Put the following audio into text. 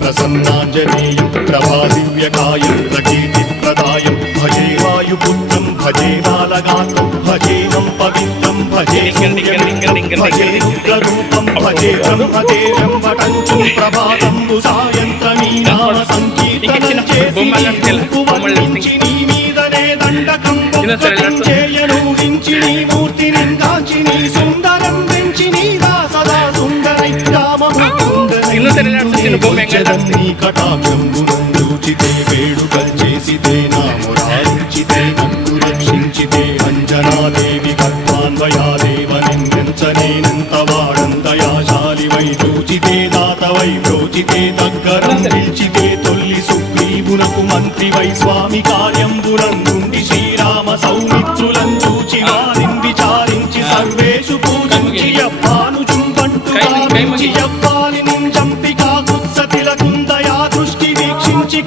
प्रसन्नाञ्जनेयं प्रभादिव्यकायं प्रकीर्तिप्रदायं भजे वायुपुत्रं भजे बालगात्रं भजेमं पवित्रं भजे भजे रुद्ररूपं भजे ब्रह्मदेवं वटञ्चं प्रभातं सायन्त्रमीनाम संकीर्तनं చేసి నీ మీదనే దండకం చేయనూరించి నీ మూర్తిని కాచి నీ సుందరం పెంచి నీ దాసదా సుందరై నీ కటాక్షంబునందూచితే వేడుకల్ చేసితే నా మురారించితే నన్ను రక్షించితే అంజనాదేవి గర్భాన్వయాదేవ నిందించనేనంత వాడంతయాశాలి వై చూచితే దాతవై ప్రోచితే దగ్గరం నిల్చితే తొల్లి సుగ్రీవునకు మంత్రి వై స్వామి కార్యంబునందుండి శ్రీరామ సౌమిత్రులను చూచి వారిని విచారించి సర్వేషు పూజించి యవ్వాను చుంబంటు యవ్వాలి నింజంపికా కుత్సతిలకుందయా దృష్టి వీక్షించి